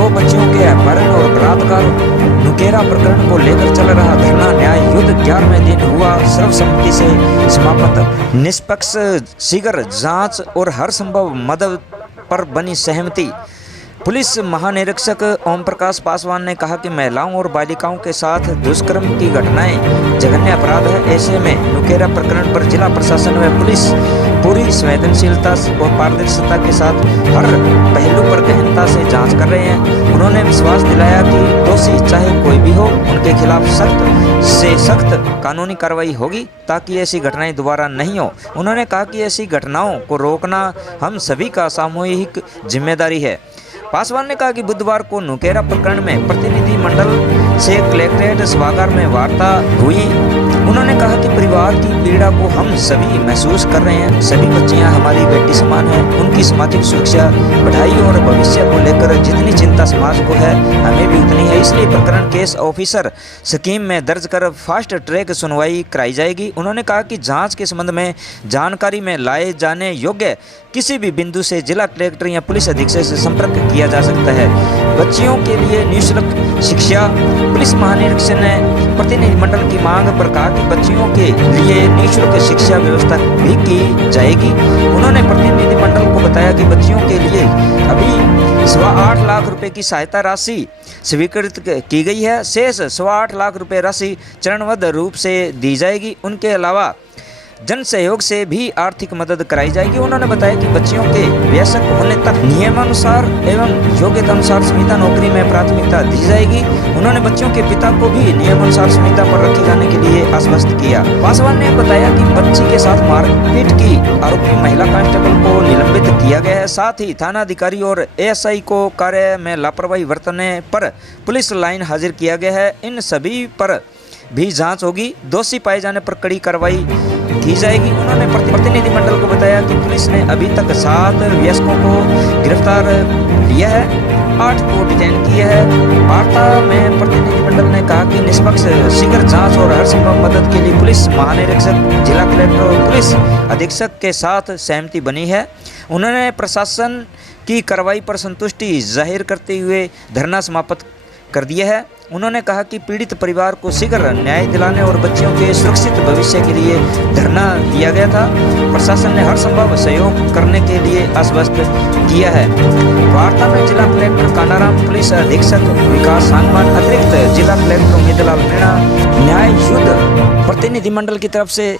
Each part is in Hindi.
2 बच्चियों के अपहरण और बलात्कार नुकेरा प्रकरण को लेकर चल रहा धरना न्याय युद्ध 11वें दिन हुआ सर्वसम्मति से समाप्त। निष्पक्ष शीघ्र जांच और हर संभव मदद पर बनी सहमति। पुलिस महानिरीक्षक ओम प्रकाश पासवान ने कहा कि महिलाओं और बालिकाओं के साथ दुष्कर्म की घटनाएं जघन्य अपराध है। ऐसे में नुकेरा प्रकरण पर जिला प्रशासन व पुलिस पूरी संवेदनशीलता और पारदर्शिता के साथ हर पहलू पर गहनता से जांच कर रहे हैं। उन्होंने विश्वास दिलाया कि दोषी चाहे कोई भी हो, उनके खिलाफ सख्त से सख्त कानूनी कार्रवाई होगी ताकि ऐसी घटनाएं दोबारा नहीं हो। उन्होंने कहा कि ऐसी घटनाओं को रोकना हम सभी का सामूहिक जिम्मेदारी है। पासवान ने कहा कि बुधवार को नुकेरा प्रकरण में प्रतिनिधि मंडल से कलेक्ट्रेट सभागार में वार्ता हुई। उन्होंने कहा कि परिवार की पीड़ा को हम सभी महसूस कर रहे हैं। सभी बच्चियां हमारी बेटी समान हैं। उनकी सामाजिक सुरक्षा, पढ़ाई और भविष्य को लेकर जितनी चिंता समाज को है, हमें भी उतनी है। इसलिए प्रकरण केस ऑफिसर स्कीम में दर्ज कर फास्ट ट्रैक सुनवाई कराई जाएगी। उन्होंने कहा कि जाँच के संबंध में जानकारी में लाए जाने योग्य किसी भी बिंदु से जिला कलेक्टर या पुलिस अधीक्षक से संपर्क किया जा सकता है। बच्चियों के लिए निःशुल्क शिक्षा। पुलिस महानिरीक्षक ने प्रतिनिधिमंडल की मांग पर कहा कि बच्चियों के लिए निःशुल्क शिक्षा व्यवस्था भी की जाएगी। उन्होंने प्रतिनिधिमंडल को बताया कि बच्चियों के लिए अभी 8.25 लाख रुपए की सहायता राशि स्वीकृत की गई है। शेष 8.25 लाख रुपए राशि चरणबद्ध रूप से दी जाएगी। उनके अलावा जन सहयोग से भी आर्थिक मदद कराई जाएगी। उन्होंने बताया कि बच्चियों के वयस्क होने तक नियमानुसार एवं योग्यता अनुसार संविदा नौकरी में प्राथमिकता दी जाएगी। उन्होंने बच्चियों के पिता को भी नियमानुसार संविदा पर रखे जाने के लिए आश्वस्त किया। पासवान ने बताया कि बच्ची के साथ मारपीट की आरोपी महिला कांस्टेबल को निलंबित किया गया है। साथ ही थाना अधिकारी और एएसआई को कार्य में लापरवाही बरतने पर पुलिस लाइन हाजिर किया गया है। इन सभी पर भी जांच होगी। दोषी पाए जाने पर कड़ी कार्रवाई की जाएगी। उन्होंने प्रतिनिधिमंडल को बताया कि पुलिस ने अभी तक 7 वयस्कों को गिरफ्तार लिया है, 8 को डिटेन किया है। वार्ता में प्रतिनिधिमंडल ने कहा कि निष्पक्ष शीघ्र जांच और हर संभव मदद के लिए पुलिस महानिरीक्षक, जिला कलेक्टर और पुलिस अधीक्षक के साथ सहमति बनी है। उन्होंने प्रशासन की कार्रवाई पर संतुष्टि जाहिर करते हुए धरना समाप्त कर दिया है। उन्होंने कहा कि पीड़ित परिवार को शीघ्र न्याय दिलाने और बच्चियों के सुरक्षित भविष्य के लिए धरना दिया गया था। प्रशासन ने हर संभव सहयोग करने के लिए आश्वस्त किया है। वार्ता में जिला कलेक्टर कानाराम, पुलिस अधीक्षक विकास सांगवान, अतिरिक्त जिला कलेक्टर उम्मीदलाल मीणा, न्याय युद्ध प्रतिनिधिमंडल की तरफ से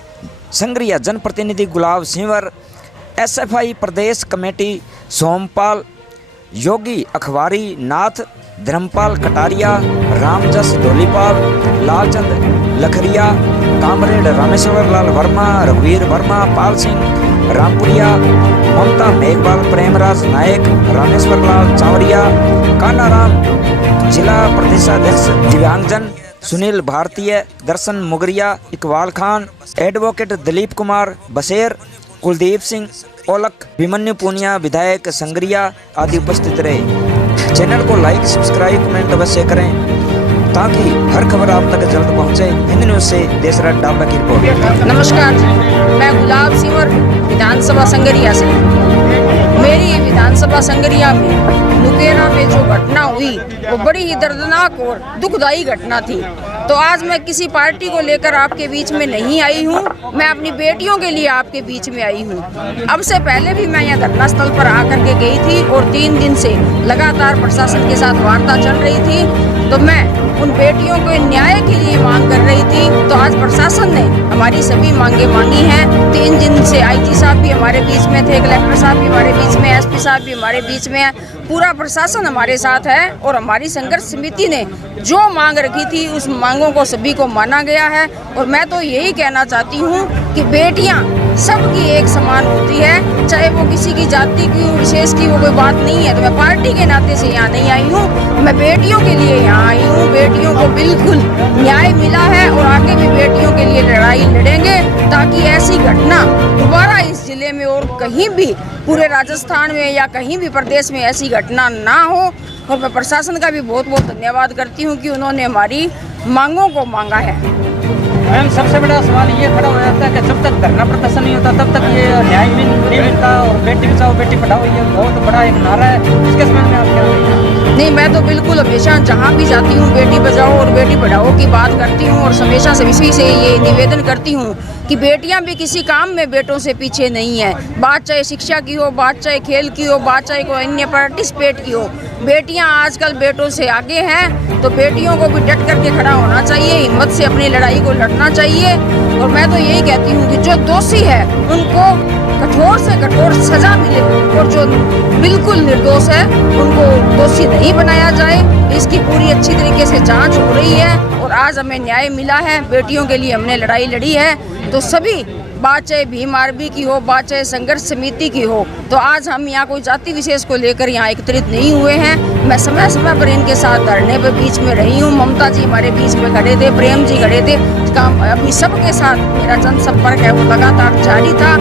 संग्रिया जनप्रतिनिधि गुलाब सिंवर, एसएफआई प्रदेश कमेटी सोमपाल, योगी अखबारी नाथ, धर्मपाल कटारिया, रामजस धोलीपाल, लालचंद लखरिया, कामरेड रामेश्वर लाल वर्मा, रघुवीर वर्मा, पाल सिंह रामपुरिया, ममता मेघवाल, प्रेमराज नायक, रामेश्वर लाल चावरिया, कानाराम, जिला प्रदेशाध्यक्ष दिव्यांगजन सुनील भारतीय, दर्शन मुगरिया, इकबाल खान, एडवोकेट दिलीप कुमार बसेर, कुलदीप सिंह ओलक, अभिमन्यु पूनिया, विधायक संग्रिया आदि उपस्थित रहे। चैनल को लाइक, सब्सक्राइब, कमेंट अवश्य करें ताकि हर खबर आप तक जल्द पहुंचे। हिंद न्यूज़ से देशराज डावला की रिपोर्ट। नमस्कार, मैं गुलाब सिंवर विधानसभा संगरिया से। मेरी विधानसभा संगरिया में नुकेरा में जो घटना हुई वो बड़ी ही दर्दनाक और दुखदायी घटना थी। तो आज मैं किसी पार्टी को लेकर आपके बीच में नहीं आई हूँ, मैं अपनी बेटियों के लिए आपके बीच में आई हूँ। अब से पहले भी मैं यहाँ धरना स्थल पर आकर के गई थी और 3 दिन से लगातार प्रशासन के साथ वार्ता चल रही थी। तो मैं उन बेटियों को न्याय के लिए मांग कर रही थी। तो आज प्रशासन ने हमारी सभी मांगे मांगी हैं। 3 दिन से आईजी साहब भी हमारे बीच में थे, कलेक्टर साहब भी हमारे बीच में, एसपी साहब भी हमारे बीच में है। पूरा प्रशासन हमारे साथ है और हमारी संघर्ष समिति ने जो मांग रखी थी उस मांगों को सभी को माना गया है। और मैं तो यही कहना चाहती हूँ कि बेटियाँ सबकी एक समान होती है, चाहे वो किसी की जाति की विशेष की वो कोई बात नहीं है। तो मैं पार्टी के नाते से यहाँ नहीं आई हूँ, मैं बेटियों के लिए यहाँ आई हूँ। बेटियों को बिल्कुल न्याय मिला है और आगे भी बेटियों के लिए लड़ाई लड़ेंगे ताकि ऐसी घटना दोबारा इस जिले में और कहीं भी पूरे राजस्थान में या कहीं भी प्रदेश में ऐसी घटना ना हो। और मैं प्रशासन का भी बहुत बहुत धन्यवाद करती हूँ कि उन्होंने हमारी मांगों को मांगा है। मैम, सबसे बड़ा सवाल ये खड़ा हो जाता है कि जब तक धरना प्रदर्शन नहीं होता तब तक ये न्याय नहीं मिलता और बेटी बचाओ बेटी पढ़ाओ ये बहुत बड़ा एक नारा है। इसके संबंध में आप क्या कहेंगे? नहीं, नहीं, मैं तो बिल्कुल हमेशा जहाँ भी जाती हूँ बेटी बचाओ और बेटी पढ़ाओ की बात करती हूँ और हमेशा से इसी से ये निवेदन करती हूँ कि बेटियाँ भी किसी काम में बेटों से पीछे नहीं है। बात चाहे शिक्षा की हो, बात चाहे खेल की हो, बात चाहे कोई अन्य पार्टिसिपेट की हो, बेटियाँ आजकल बेटों से आगे हैं। तो बेटियों को भी डट करके खड़ा होना चाहिए, हिम्मत से अपनी लड़ाई को लड़ना चाहिए। और मैं तो यही कहती हूँ कि जो दोषी है उनको कठोर से कठोर सजा मिले और जो बिल्कुल निर्दोष है उनको दोषी नहीं बनाया जाए। इसकी पूरी अच्छी तरीके से जांच हो रही है और आज हमें न्याय मिला है। बेटियों के लिए हमने लड़ाई लड़ी है, तो सभी बात चाहे भीम आर्मी की हो, बात चाहे संघर्ष समिति की हो, तो आज हम यहाँ कोई जाति विशेष को लेकर यहाँ एकत्रित नहीं हुए हैं। मैं समय समय पर इनके साथ धरने पर बीच में रही हूँ। ममता जी हमारे बीच में खड़े थे, प्रेम जी खड़े थे। अभी सबके साथ मेरा जनसंपर्क है वो लगातार जारी था,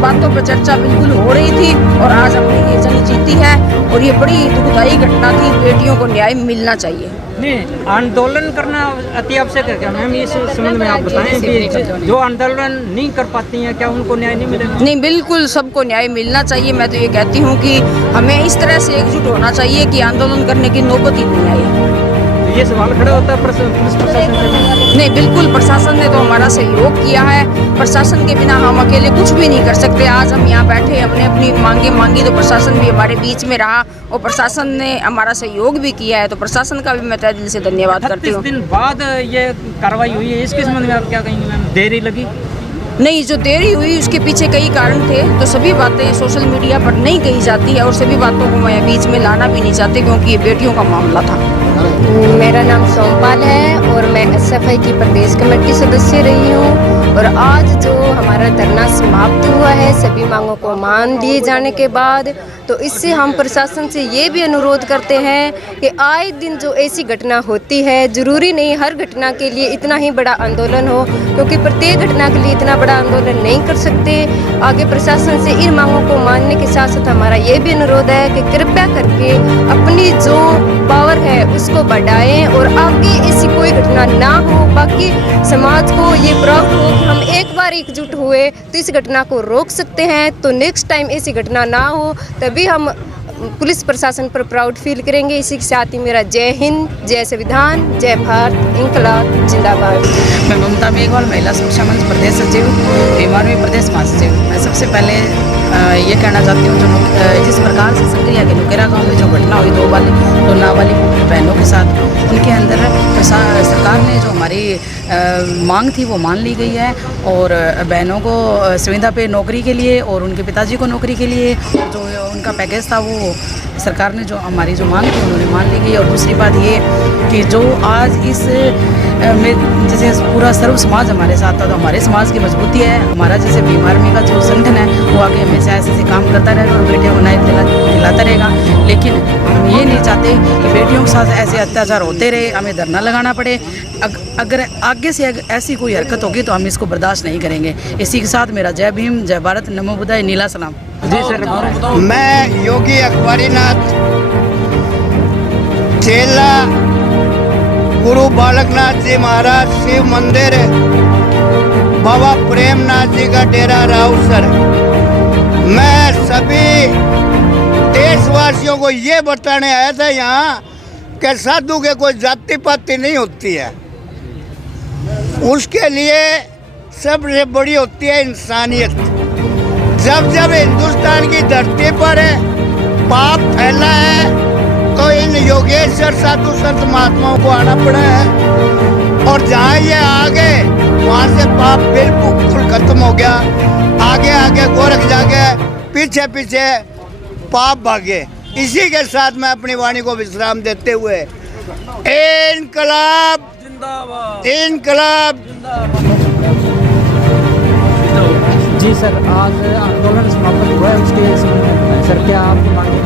बातों पर चर्चा बिल्कुल हो रही थी और आज हमने ये जंग जीती है और ये बड़ी दुखदायी घटना थी। बेटियों को न्याय मिलना चाहिए। नहीं, आंदोलन करना अति आवश्यक है क्या मैम? इस संबंध में आप बताएं कि जो आंदोलन नहीं कर पाती हैं क्या उनको न्याय नहीं मिलेगा? नहीं, बिल्कुल सबको न्याय मिलना चाहिए। मैं तो ये कहती हूँ कि हमें इस तरह से एकजुट होना चाहिए कि आंदोलन करने की नौबत ही नहीं आए। ये सवाल खड़ा होता है पुलिस प्रशासन से? नहीं, बिल्कुल प्रशासन ने तो हमारा सहयोग किया है। प्रशासन के बिना हम अकेले कुछ भी नहीं कर सकते। आज हम यहाँ बैठे, हमने अपनी मांगे मांगी तो प्रशासन भी हमारे बीच में रहा और प्रशासन ने हमारा सहयोग भी किया है। तो प्रशासन का भी मैं तहे दिल से धन्यवाद करती हूँ। 38 दिन बाद ये कार्रवाई हुई है, इसके संबंध में आप क्या कहेंगे मैम? देरी लगी? नहीं, जो देरी हुई उसके पीछे कई कारण थे, तो सभी बातें सोशल मीडिया पर नहीं कही जाती है और सभी बातों को मैं बीच में लाना भी नहीं चाहती क्योंकि ये बेटियों का मामला था। मेरा नाम सोमपाल है और मैं SFI की प्रदेश कमेटी सदस्य रही हूँ। और आज जो हमारा धरना समाप्त हुआ है सभी मांगों को मान लिए जाने के बाद, तो इससे हम प्रशासन से ये भी अनुरोध करते हैं कि आए दिन जो ऐसी घटना होती है, ज़रूरी नहीं हर घटना के लिए इतना ही बड़ा आंदोलन हो, क्योंकि प्रत्येक घटना के लिए इतना बड़ा आंदोलन नहीं कर सकते। आगे प्रशासन से इन मांगों को मानने के साथ साथ हमारा ये भी अनुरोध है कि कृपया करके अपनी जो पावर है उसको बढ़ाएं और आगे ऐसी कोई घटना ना हो। बाकी समाज को ये प्राउड हो कि हम एक बार एकजुट हुए तो इस घटना को रोक सकते हैं, तो नेक्स्ट टाइम ऐसी घटना ना हो तभी हम पुलिस प्रशासन पर प्राउड फील करेंगे। इसी के साथ ही मेरा जय हिंद, जय संविधान, जय भारत, इंकलाब जिंदाबाद। मैं ममता मेघवाल, महिला सुरक्षा मंच प्रदेश सचिव, भीमार्मी प्रदेश महासचिव। मैं सबसे पहले ये कहना चाहती हूँ जो जिस प्रकार से संगरिया के नुकेरा गांव में जो घटना हुई दो नाबालिग बहनों के साथ, उनके अंदर सरकार ने जो हमारी मांग थी वो मान ली गई है और बहनों को संविदा पे नौकरी के लिए और उनके पिताजी को नौकरी के लिए जो उनका पैकेज था वो सरकार ने जो हमारी जो मांग थी उन्होंने मान ली गई। और दूसरी बात ये कि जो आज इस में जैसे पूरा सर्व समाज हमारे साथ था, तो हमारे समाज की मजबूती है। हमारा जैसे भीम आर्मी का जो संगठन है वो आगे हमेशा ऐसे काम करता रहेगा और बेटियों को न्याय दिलाता रहेगा। लेकिन हम ये नहीं चाहते कि बेटियों के साथ ऐसे अत्याचार होते रहे, हमें धरना लगाना पड़े। अगर आगे से ऐसी कोई हरकत होगी तो हम इसको बर्दाश्त नहीं करेंगे। इसी के साथ मेरा जय भीम, जय भारत, नमो बुद्धाय, नीला सलाम। जी सर, मैं योगी अकबरी नाथ चेला गुरु बालकनाथ जी महाराज शिव मंदिर बाबा प्रेमनाथ जी का डेरा राउसर, मैं सभी देशवासियों को ये बताने आया था यहाँ कि साधु के कोई जाति पाति नहीं होती है, उसके लिए सबसे बड़ी होती है इंसानियत। जब जब हिंदुस्तान की धरती पर पाप फैला है तो इन योगेश्वर साधु संत महात्माओं को आना पड़ा है और जहाँ ये आ गए वहाँ से पाप बिल्कुल खत्म हो गया। आगे आगे गोरख जागे, पीछे पीछे पाप भागे। इसी के साथ मैं अपनी वाणी को विश्राम देते हुए इनकलाब इनकलाब। जी सर, आज आंदोलन समाप्त हुआ है, उसके संबंध में बताएं सर, क्या आप मांगे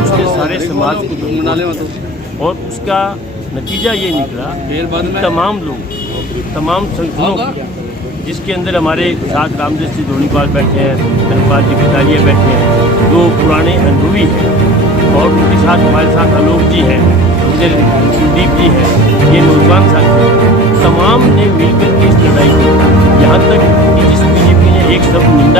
उसके सारे समाज को और उसका नतीजा ये निकला तमाम लोग, तमाम संगठनों जिसके अंदर हमारे साथ रामदेव सिंह धोनीपाल बैठे हैं, धर्मपाल जी कटारिया बैठे हैं, जो पुराने अनुभवी हैं, और उनके साथ हमारे साथ आलोक जी हैं, इधर कुलदीप जी हैं, ये नौजवान साथी, तमाम ने मिलकर के इस लड़ाई को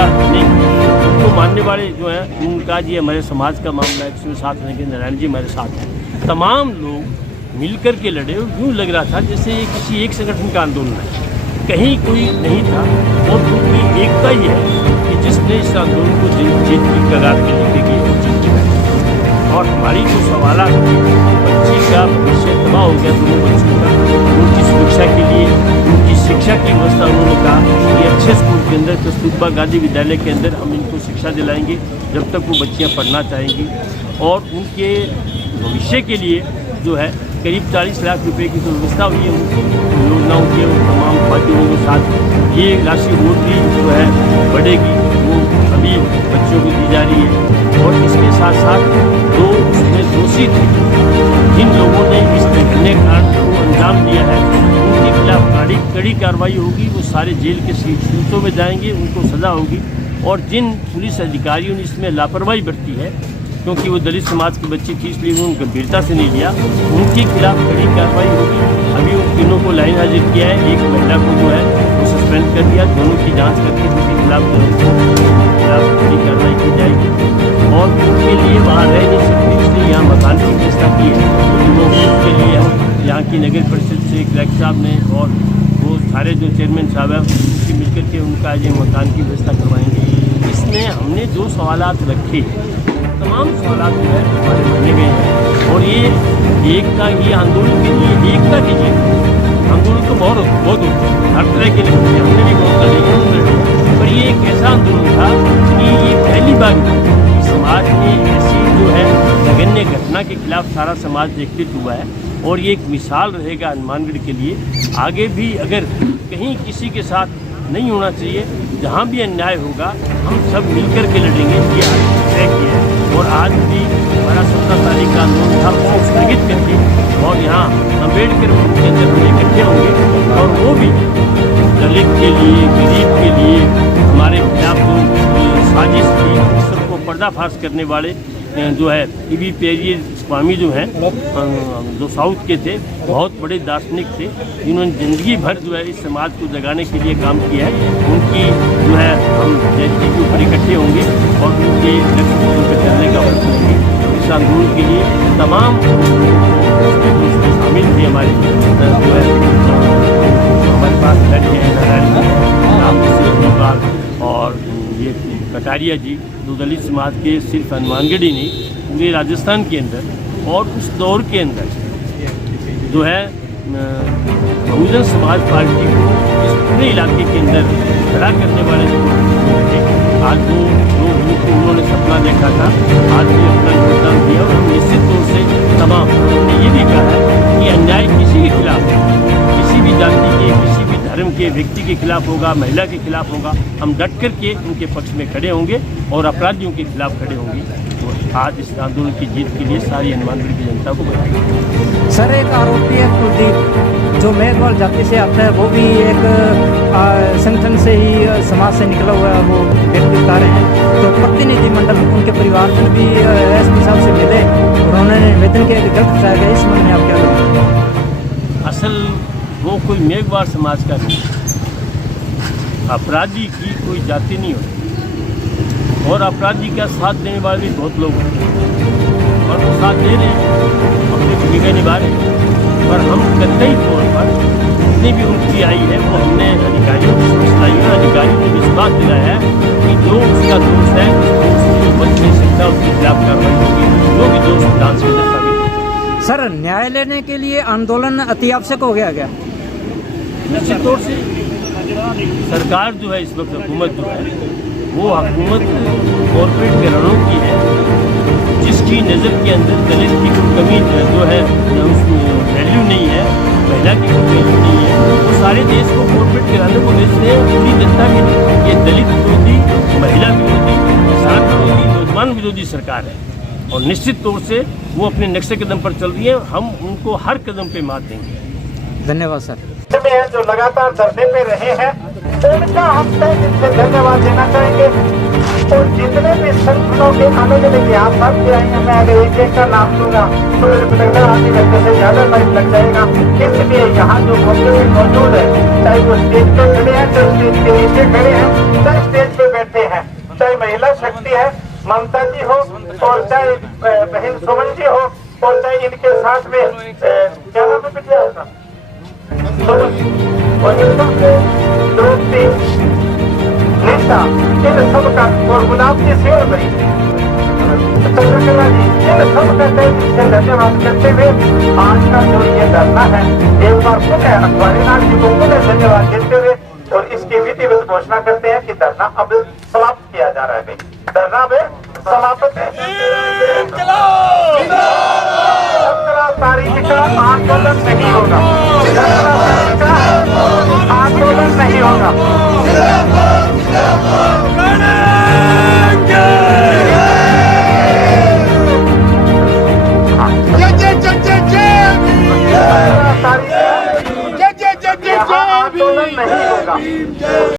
पैदा नहीं की। उनको मानने वाले जो हैं उनका जी हमारे समाज का मामला है, इसमें साथ रहने के नारायण जी हमारे साथ हैं। तमाम लोग मिलकर के लड़े और यूँ लग रहा था जैसे ये किसी एक संगठन का आंदोलन है, कहीं कोई नहीं था। और उनकी एकता ही है कि जिसने इस आंदोलन को जीत की कगार पे लेके गई वो जीत के बैठे। और हमारी जो सवाल थी, बच्ची का भविष्य तबाह हो गया दोनों बच्चों का, उनकी सुरक्षा के लिए उनकी शिक्षा की व्यवस्था उन्होंने कहा कि अच्छे स्कूल के अंदर कस्तूरबा गांधी विद्यालय के अंदर हम इनको शिक्षा दिलाएंगे जब तक वो बच्चियाँ पढ़ना चाहेंगी। और उनके भविष्य के लिए जो है करीब 40 लाख रुपए की जो व्यवस्था हुई है उनकी योजनाओं के तमाम पार्टियों के साथ ये राशि और भी जो है बढ़ेगी, वो अभी बच्चों को दी जा रही है। और इसके साथ साथ जो उसमें दोषी थे, जिन लोगों ने इस घटने कांड को अंजाम दिया है, उनके खिलाफ कड़ी कार्रवाई होगी। वो सारे जेल के सीटों में जाएंगे, उनको सज़ा होगी। और जिन पुलिस अधिकारियों ने इसमें लापरवाही बरती है, क्योंकि वो दलित समाज की बच्ची थी इसलिए उन्होंने गंभीरता से नहीं लिया, उनके खिलाफ कड़ी कार्रवाई होगी। अभी उन तीनों को लाइन हाजिर किया है, एक महिला को जो है वो सस्पेंड कर दिया, दोनों की जांच करके उनके खिलाफ कड़ी कार्रवाई की जाएगी। और उनके लिए वहाँ रह नहीं सकती, इसलिए यहाँ मकान की व्यवस्था की है। तो उसके लिए हम यहाँ की नगर परिषद से कलेक्टर साहब ने और वो सारे जो चेयरमैन साहब हैं उनसे मिलकर के उनका ये मकान की व्यवस्था करवाएंगे। इसमें हमने जो सवालात रखे, तमाम सवाल जो है हमारे माने गए हैं। और ये एकता, ये आंदोलन के लिए एकता के लिए आंदोलन तो बहुत होते हैं, हर तरह के लिए होते हैं, हमने भी बहुत करे, पर ये एक ऐसा आंदोलन था कि ये पहली बार कि समाज में ऐसी जो है जघन्य घटना के खिलाफ सारा समाज एकत्रित हुआ है। और ये एक मिसाल रहेगा हनुमानगढ़ के लिए, आगे भी अगर कहीं किसी के साथ नहीं होना चाहिए, जहाँ भी अन्याय होगा हम सब मिलकर के लड़ेंगे। ये आज तय किया है। और आज भी हमारा 17 तारीख का आंदोलन था, वो स्थगित करके और यहाँ अम्बेडकर भवन के अंदर हम इकट्ठे होंगे। और वो भी दलित के लिए, गरीब के लिए, हमारे खिलाफ जो साजिश थी सबको पर्दाफाश करने वाले जो है टीवी पेरियर स्वामी जो हैं, जो साउथ के थे, बहुत बड़े दार्शनिक थे, जिन्होंने ज़िंदगी भर जो है इस समाज को जगाने के लिए काम किया है। उनकी जो है हम जयंती के ऊपर इकट्ठे होंगे और उनके लक्ष्य पर चलने का वर्ष करेंगे। इस आंदोलन के लिए तमाम शामिल थे हमारे जो है हमारे पास बैठे हैं नारायण जी और ये कटारिया जी, जो दलित समाज के सिर्फ हनुमानगढ़ ही नहीं पूरे राजस्थान के अंदर और उस दौर के अंदर जो है बहुजन समाज पार्टी को इस पूरे इलाके के अंदर खड़ा करने वाले लोग थे। आज वो जो उन्होंने सपना देखा था, आज भी अपना योगदान दिया। और हम निश्चित तौर से तमाम हमने ये भी कहा है कि अन्याय किसी के खिलाफ, किसी भी जाति के, किसी भी धर्म के व्यक्ति के खिलाफ होगा, महिला के खिलाफ होगा, हम डट करके उनके पक्ष में खड़े होंगे और अपराधियों के खिलाफ खड़े होंगे। तो आज इस आंदोलन की जीत के लिए सारी हनुमानगढ़ की जनता को बधाई। सर, एक आरोपी है कुलदीप, जो मेघवाल जाति से आता है, वो भी एक संगठन से ही, समाज से निकला हुआ है, वो व्यक्ति बता रहे हैं। तो प्रतिनिधिमंडल उनके परिवारजन भी एसपी साहब से मिले और उन्होंने निवेदन किया कि गलत उठाया गया। इस संबंध में आप क्या करेंगे? असल वो कोई मेघवाल समाज का नहीं, अपराधी की कोई जाति नहीं होती और अपराधी का साथ देने वाले भी बहुत लोग होते हैं और वो साथ दे रहे हैं, अपनी भूमिका निभा रहे हैं। पर हम कतई तौर पर जितनी भी उनकी आई है वो हमने अधिकारियों को समझ लाई है, अधिकारियों ने विश्वास दिलाया है कि जो उसका दोष है उसको बच नहीं सकता, उसके खिलाफ कार्रवाई होगी, जो भी दोष डांस के अंदर साबित होगा। सर, न्याय लेने के लिए आंदोलन अति आवश्यक हो गया क्या? निश्चित तौर से सरकार जो है इस वक्त हुकूमत जो है वो हुकूमत कॉर्पोरेट घरानों की है, जिसकी नज़र के अंदर दलित की कोई कमी जो है वैल्यू नहीं है, महिला की कोई वैल्यू नहीं है। वो सारे देश को कॉर्पोरेट घरानों को बेच रहे हैं, पूरी जनता के लिए। ये दलित विरोधी, महिला विरोधी, किसान विरोधी, नौजवान विरोधी सरकार है और निश्चित तौर से वो अपने नक्शे कदम पर चल रही है। हम उनको हर कदम पे मात देंगे। धन्यवाद सर। जो लगातार धरने पे रहे हैं उनका हम तय दिल से धन्यवाद देना चाहेंगे। और जितने भी संगठनों के आने के यहाँ सबसे आएंगे, मैं अगर एक एक का नाम दूंगा तो मेरे को लगता है आधे घंटे से ज्यादा टाइम लग जाएगा। इसलिए यहाँ जो मौके पे मौजूद है, चाहे वो स्टेज पे खड़े हैं, चाहे स्टेज के नीचे खड़े हैं, चाहे स्टेज पे बैठे हैं, चाहे महिला शक्ति है ममता जी हो और चाहे बहन सुमन जी हो और चाहे इनके साथ में क्या नाम है बिटिया का और द्रौपदी निशा इन सब का और गुलाब जी सेवा भाई चंद्रकला जी इन सब का धन्यवाद करते हुए आज का जो ये धरना है एक बार पुनः अखबारीनाथ जी को पुनः धन्यवाद देते हुए और इसकी विधिवत घोषणा करते हैं कि धरना अब समाप्त किया जा रहा है। धरना में समाप्त है। 17 तारीख का आंदोलन नहीं होगा। 17 तारीख का आंदोलन नहीं होगा। आंदोलन नहीं होगा।